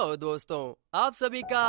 Hello दोस्तों, आप सभी का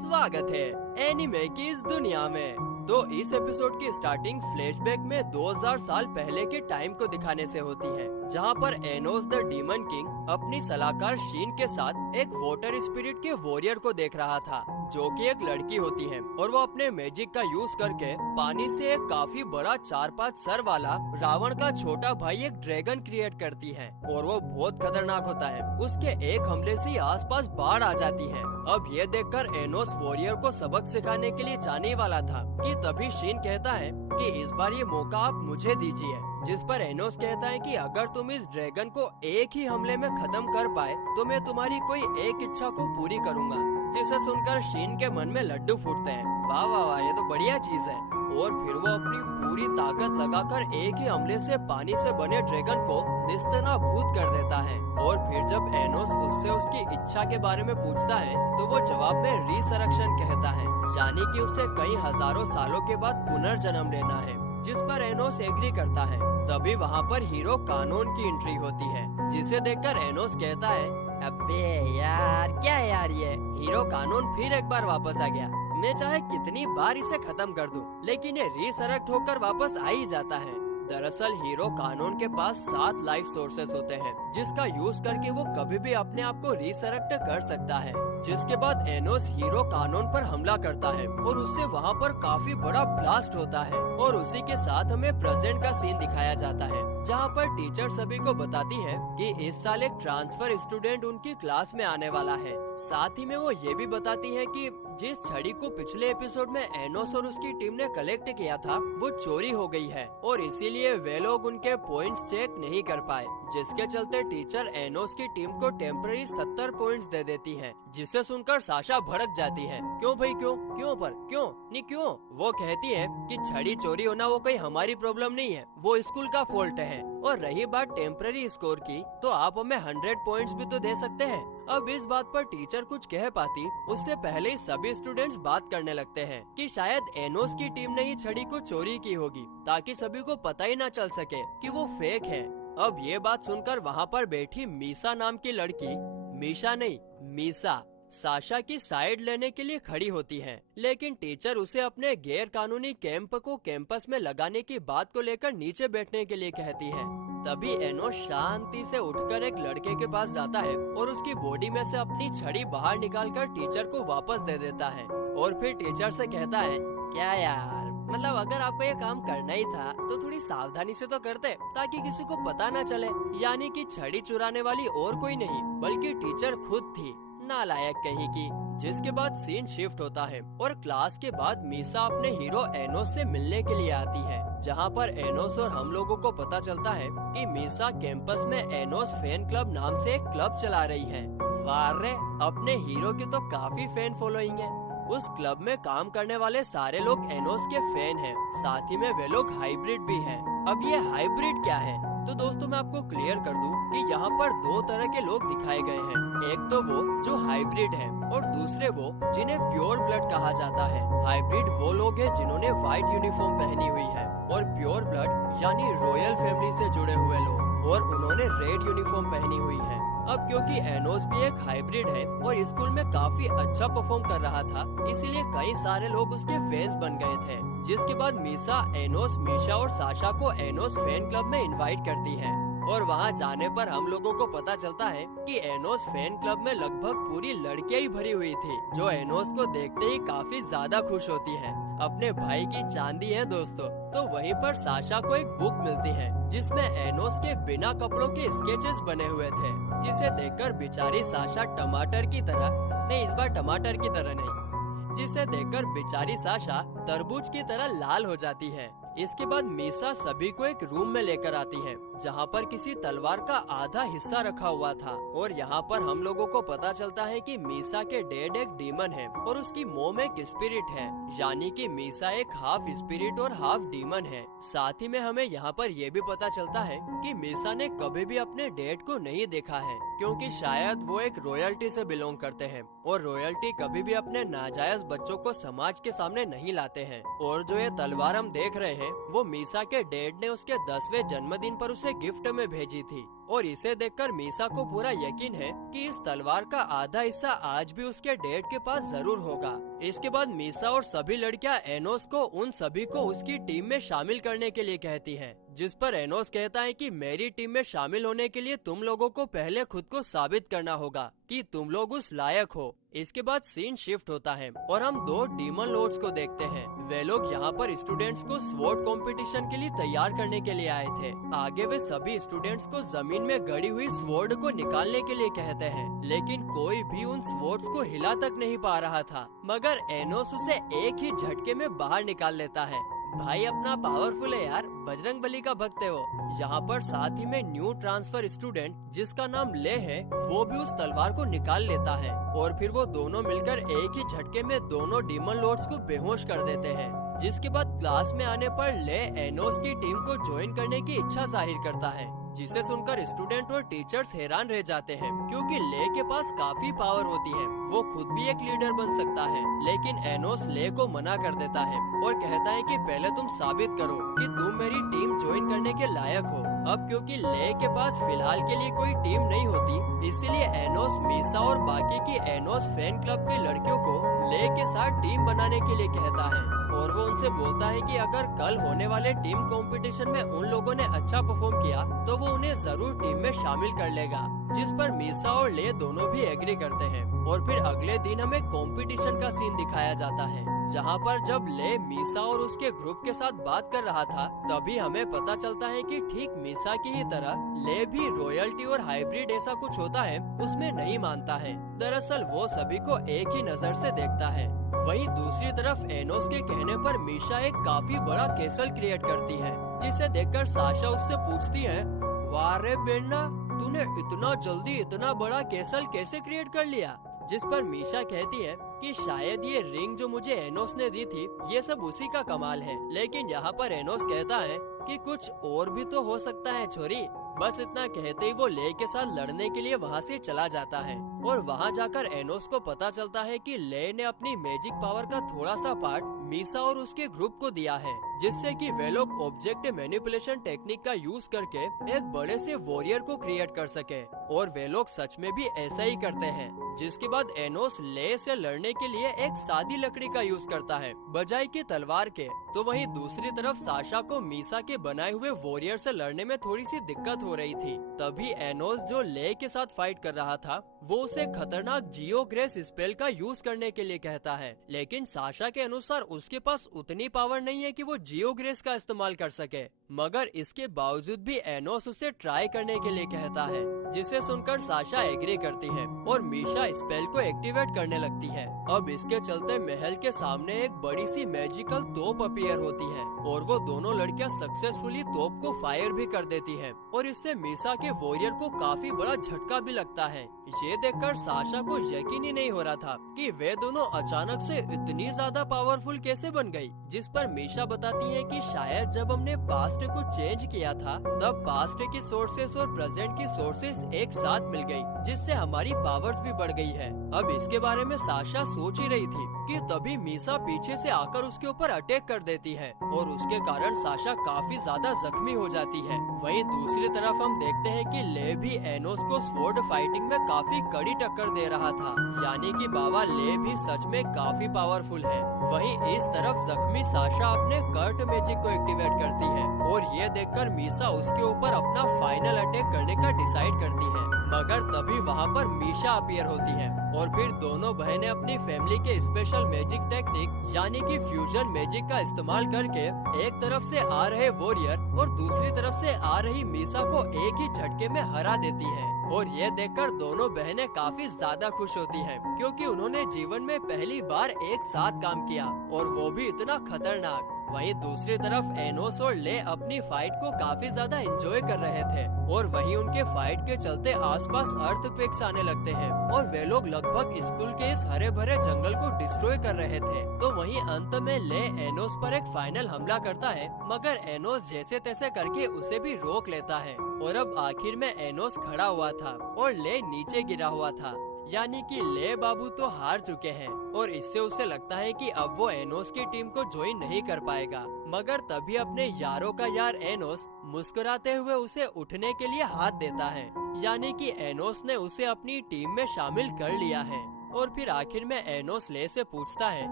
स्वागत है एनिमे की इस दुनिया में। तो इस एपिसोड की स्टार्टिंग फ्लैशबैक में 2000 साल पहले के टाइम को दिखाने से होती है, जहां पर एनोस द डीमन किंग अपनी सलाहकार शीन के साथ एक वाटर स्पिरिट के वॉरियर को देख रहा था, जो कि एक लड़की होती है और वो अपने मैजिक का यूज करके पानी से एक काफी बड़ा 4-5 सर वाला रावण का छोटा भाई एक ड्रैगन क्रिएट करती है और वो बहुत खतरनाक होता है। उसके एक हमले से आसपास बाढ़ आ जाती है। अब ये देखकर एनोस वॉरियर को सबक सिखाने के लिए जाने वाला था कि तभी शीन कहता है कि इस बार ये मौका आप मुझे दीजिए, जिस पर एनोस कहता है कि अगर तुम इस ड्रैगन को एक ही हमले में खत्म कर पाए तो मैं तुम्हारी कोई एक इच्छा को पूरी करूंगा। जिसे सुनकर शीन के मन में लड्डू फूटते हैं। वाह वाह वाह, ये तो बढ़िया चीज है। और फिर वो अपनी पूरी ताकत लगाकर एक ही हमले से पानी से बने ड्रैगन को निस्तेनाबूद कर देता है। और फिर जब एनोस उससे उसकी इच्छा के बारे में पूछता है तो वो जवाब में रिसरेक्शन कहता है, यानी कि उसे कई हजारों सालों के बाद पुनर्जन्म लेना है, जिस पर एनोस एग्री करता है। तभी वहाँ पर हीरो कानून की एंट्री होती है, जिसे देखकर एनोस कहता है, अबे यार क्या यार, ये हीरो कानून फिर एक बार वापस आ गया। मैं चाहे कितनी बार इसे खत्म कर दूं, लेकिन ये रिसरेक्ट होकर वापस आ ही जाता है। दरअसल हीरो कानून के पास 7 लाइफ सोर्सेस होते हैं, जिसका यूज करके वो कभी भी अपने आप को रिसरेक्ट कर सकता है। जिसके बाद एनोस हीरो कानून पर हमला करता है और उससे वहाँ पर काफी बड़ा ब्लास्ट होता है। और उसी के साथ हमें प्रेजेंट का सीन दिखाया जाता है, जहाँ पर टीचर सभी को बताती है कि इस साल एक ट्रांसफर स्टूडेंट उनकी क्लास में आने वाला है। साथ ही में वो ये भी बताती है कि जिस छड़ी को पिछले एपिसोड में एनोस और उसकी टीम ने कलेक्ट किया था वो चोरी हो गई है और इसीलिए वे लोग उनके पॉइंट्स चेक नहीं कर पाए, जिसके चलते टीचर एनोस की टीम को टेम्पररी 70 पॉइंट्स दे देती है। जिसे सुनकर साशा भड़क जाती है, क्यों भाई क्यों क्यों पर क्यों नहीं क्यों। वो कहती है कि छड़ी चोरी होना वो कोई हमारी प्रॉब्लम नहीं है, वो स्कूल का फॉल्ट है। और रही बात टेम्पररी स्कोर की, तो आप हमें 100 पॉइंट्स भी तो दे सकते हैं। अब इस बात पर टीचर कुछ कह पाती उससे पहले ही सभी स्टूडेंट्स बात करने लगते हैं कि शायद एनोस की टीम ने ही छड़ी को चोरी की होगी, ताकि सभी को पता ही ना चल सके कि वो फेक है। अब ये बात सुनकर वहाँ पर बैठी मीसा नाम की लड़की, मीशा नहीं मीसा, साशा की साइड लेने के लिए खड़ी होती है, लेकिन टीचर उसे अपने गैर कानूनी कैंप को कैंपस में लगाने की बात को लेकर नीचे बैठने के लिए कहती है। तभी एनोस शांति से उठकर एक लड़के के पास जाता है और उसकी बॉडी में से अपनी छड़ी बाहर निकालकर टीचर को वापस दे देता है। और फिर टीचर से कहता है, क्या यार, मतलब अगर आपको ये काम करना ही था तो थोड़ी सावधानी से तो करते, ताकि किसी को पता न चले। यानी कि छड़ी चुराने वाली और कोई नहीं बल्कि टीचर खुद थी, नालायक कहीं की। जिसके बाद सीन शिफ्ट होता है और क्लास के बाद मीसा अपने हीरो एनोस से मिलने के लिए आती है, जहां पर एनोस और हम लोगों को पता चलता है कि मीसा कैंपस में एनोस फैन क्लब नाम से एक क्लब चला रही है। वारे, अपने हीरो की तो काफी फैन फॉलोइंग है। उस क्लब में काम करने वाले सारे लोग एनोस के फैन हैं, साथ ही में वे लोग हाइब्रिड भी हैं। अब ये हाइब्रिड क्या है, तो दोस्तों मैं आपको क्लियर कर दूं कि यहाँ पर 2 तरह के लोग दिखाए गए हैं। एक तो वो जो हाइब्रिड है और दूसरे वो जिन्हें प्योर ब्लड कहा जाता है। हाइब्रिड वो लोग हैं जिन्होंने व्हाइट यूनिफॉर्म पहनी हुई है, और प्योर ब्लड यानी रॉयल फैमिली से जुड़े हुए लोग, और उन्होंने रेड यूनिफॉर्म पहनी हुई है। अब क्योंकि एनोस भी एक हाइब्रिड है और स्कूल में काफी अच्छा परफॉर्म कर रहा था, इसीलिए कई सारे लोग उसके फैंस बन गए थे। जिसके बाद मीसा एनोस, मीशा और साशा को एनोस फैन क्लब में इनवाइट करती है। और वहाँ जाने पर हम लोगों को पता चलता है कि एनोस फैन क्लब में लगभग पूरी लड़कियां ही भरी हुई थी, जो एनोस को देखते ही काफी ज्यादा खुश होती है। अपने भाई की चांदी है दोस्तों। तो वहीं पर साशा को एक बुक मिलती है जिसमें एनोस के बिना कपड़ों के स्केचेस बने हुए थे, जिसे देखकर बेचारी साशा टमाटर की तरह, नहीं इस बार टमाटर की तरह नहीं, जिसे देखकर बेचारी साशा तरबूज की तरह लाल हो जाती है। इसके बाद मीसा सभी को एक रूम में लेकर आती है, जहाँ पर किसी तलवार का आधा हिस्सा रखा हुआ था। और यहाँ पर हम लोगों को पता चलता है कि मीसा के डैड एक डीमन है और उसकी मॉम एक स्पिरिट है, यानी कि मीसा एक हाफ स्पिरिट और हाफ डीमन है। साथ ही में हमें यहाँ पर यह भी पता चलता है कि मीसा ने कभी भी अपने डैड को नहीं देखा है, क्योंकि शायद वो एक रॉयल्टी से बिलोंग करते हैं और रॉयल्टी कभी भी अपने नाजायज बच्चों को समाज के सामने नहीं लाते हैं। और जो ये तलवार हम देख रहे हैं वो मीसा के डैड ने उसके 10वें जन्मदिन पर उसे गिफ्ट में भेजी थी। और इसे देखकर मीसा को पूरा यकीन है कि इस तलवार का आधा हिस्सा आज भी उसके डैड के पास जरूर होगा। इसके बाद मीसा और सभी लड़कियां एनोस को उन सभी को उसकी टीम में शामिल करने के लिए कहती हैं, जिस पर एनोस कहता है कि मेरी टीम में शामिल होने के लिए तुम लोगों को पहले खुद को साबित करना होगा कि तुम लोग उस लायक हो। इसके बाद सीन शिफ्ट होता है और हम 2 डीमन लॉर्ड्स को देखते हैं। वे लोग यहाँ पर स्टूडेंट्स को स्वॉर्ड कंपटीशन के लिए तैयार करने के लिए आए थे। आगे वे सभी स्टूडेंट्स को जमीन में गड़ी हुई स्वॉर्ड को निकालने के लिए कहते हैं, लेकिन कोई भी उन स्वॉर्ड्स को हिला तक नहीं पा रहा था, मगर एनोस उसे एक ही झटके में बाहर निकाल लेता है। भाई अपना पावरफुल है यार, बजरंग बली का भक्त है वो। यहाँ पर साथ ही में न्यू ट्रांसफर स्टूडेंट जिसका नाम ले है, वो भी उस तलवार को निकाल लेता है और फिर वो दोनों मिलकर एक ही झटके में दोनों डीमन लॉर्ड्स को बेहोश कर देते हैं। जिसके बाद क्लास में आने पर ले एनोस की टीम को ज्वाइन करने की इच्छा जाहिर करता है, जिसे सुनकर स्टूडेंट और टीचर्स हैरान रह जाते हैं, क्योंकि ले के पास काफी पावर होती है, वो खुद भी एक लीडर बन सकता है। लेकिन एनोस ले को मना कर देता है और कहता है कि पहले तुम साबित करो कि तुम मेरी टीम ज्वाइन करने के लायक हो। अब क्योंकि ले के पास फिलहाल के लिए कोई टीम नहीं होती, इसीलिए एनोस मीसा और बाकी की एनोस फैन क्लब की लड़कियों को ले के साथ टीम बनाने के लिए कहता है और वो उनसे बोलता है कि अगर कल होने वाले टीम कंपटीशन में उन लोगों ने अच्छा परफॉर्म किया तो वो उन्हें जरूर टीम में शामिल कर लेगा। जिस पर मीसा और ले दोनों भी एग्री करते हैं और फिर अगले दिन हमें कंपटीशन का सीन दिखाया जाता है, जहाँ पर जब ले मीसा और उसके ग्रुप के साथ बात कर रहा था, तभी हमें पता चलता है कि ठीक मीसा की ही तरह ले भी रॉयल्टी और हाइब्रिड ऐसा कुछ होता है उसमें नहीं मानता है। दरअसल वो सभी को एक ही नजर से देखता है। वहीं दूसरी तरफ एनोस के कहने पर मीशा एक काफी बड़ा कैसल क्रिएट करती है, जिसे देखकर साशा उससे पूछती है, वाह रे बेन्ना, तूने इतना जल्दी इतना बड़ा कैसल कैसे क्रिएट कर लिया? जिस पर मीशा कहती है कि शायद ये रिंग जो मुझे एनोस ने दी थी ये सब उसी का कमाल है। लेकिन यहाँ पर एनोस कहता है कि कुछ और भी तो हो सकता है छोरी। बस इतना कहते ही वो ले के साथ लड़ने के लिए वहाँ से चला जाता है और वहाँ जाकर एनोस को पता चलता है कि ले ने अपनी मैजिक पावर का थोड़ा सा पार्ट मीसा और उसके ग्रुप को दिया है, जिससे कि वे लोग ऑब्जेक्ट मैनिपुलेशन टेक्निक का यूज करके एक बड़े से वॉरियर को क्रिएट कर सके। और वे लोग सच में भी ऐसा ही करते हैं। जिसके बाद एनोस ले से लड़ने के लिए एक सादी लकड़ी का यूज करता है बजाय की तलवार के। तो वहीं दूसरी तरफ साशा को मीसा के बनाए हुए वॉरियर से लड़ने में थोड़ी सी दिक्कत हो रही थी। तभी एनोस जो ले के साथ फाइट कर रहा था वो उसे खतरनाक जियो ग्रेस स्पेल का यूज करने के लिए कहता है, लेकिन साशा के अनुसार उसके पास उतनी पावर नहीं है कि वो जियो ग्रेस का इस्तेमाल कर सके। मगर इसके बावजूद भी एनोस उसे ट्राई करने के लिए कहता है, जिसे सुनकर साशा एग्री करती है और मीशा स्पेल को एक्टिवेट करने लगती है। अब इसके चलते महल के सामने एक बड़ी सी मैजिकल तोप अपीयर होती है और वो दोनों लड़कियां सक्सेसफुली तोप को फायर भी कर देती है और इससे मीसा के वॉरियर को काफी बड़ा झटका भी लगता है। ये देखकर साशा को यकीन ही नहीं हो रहा था कि वे दोनों अचानक से इतनी ज्यादा पावरफुल कैसे बन गई। जिस पर मीशा बताती है कि शायद जब हमने पास्ट को चेंज किया था तब पास्ट की सोर्सेस और प्रेजेंट की सोर्सेस एक साथ मिल गई, जिससे हमारी पावर्स भी बढ़ गई है। अब इसके बारे में साशा सोच ही रही थी कि तभी मीसा पीछे से आकर उसके ऊपर अटैक कर देती है और उसके कारण साशा काफी ज्यादा जख्मी हो जाती है। वहीं दूसरी तरफ हम देखते हैं कि ले भी एनोस को स्वॉर्ड फाइटिंग में काफी कड़ी टक्कर दे रहा था, यानी कि बाबा ले भी सच में काफी पावरफुल है। वहीं इस तरफ जख्मी साशा अपने कर्ट मैजिक को एक्टिवेट करती है और ये देखकर मीसा उसके ऊपर अपना फाइनल अटैक करने का डिसाइड करती है। मगर तभी वहाँ पर मीशा अपीयर होती है और फिर दोनों बहनें अपनी फैमिली के स्पेशल मैजिक टेक्निक यानी कि फ्यूजन मैजिक का इस्तेमाल करके एक तरफ से आ रहे वॉरियर और दूसरी तरफ से आ रही मीसा को एक ही झटके में हरा देती है। और ये देखकर दोनों बहनें काफी ज्यादा खुश होती हैं, क्योंकि उन्होंने जीवन में पहली बार एक साथ काम किया और वो भी इतना खतरनाक। वहीं दूसरी तरफ एनोस और ले अपनी फाइट को काफी ज्यादा एंजॉय कर रहे थे और वहीं उनके फाइट के चलते आसपास अर्थक्वेक्स आने लगते हैं और वे लोग लगभग स्कूल के इस हरे भरे जंगल को डिस्ट्रॉय कर रहे थे। तो वहीं अंत में ले एनोस पर एक फाइनल हमला करता है, मगर एनोस जैसे तैसे करके उसे भी रोक लेता है और अब आखिर में एनोस खड़ा हुआ था और ले नीचे गिरा हुआ था। यानी कि ले बाबू तो हार चुके हैं और इससे उसे लगता है कि अब वो एनोस की टीम को ज्वाइन नहीं कर पाएगा। मगर तभी अपने यारों का यार एनोस मुस्कुराते हुए उसे उठने के लिए हाथ देता है, यानी कि एनोस ने उसे अपनी टीम में शामिल कर लिया है। और फिर आखिर में एनोस ले से पूछता है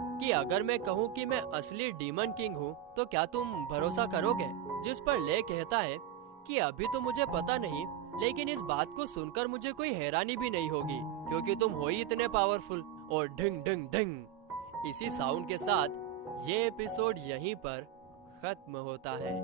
कि अगर मैं कहूँ कि मैं असली डीमन किंग हूँ तो क्या तुम भरोसा करोगे? जिस पर ले कहता है कि अभी तो मुझे पता नहीं, लेकिन इस बात को सुनकर मुझे कोई हैरानी भी नहीं होगी क्योंकि तुम हो ही इतने पावरफुल। और ढिंग ढिंग ढिंग इसी साउंड के साथ ये एपिसोड यहीं पर खत्म होता है।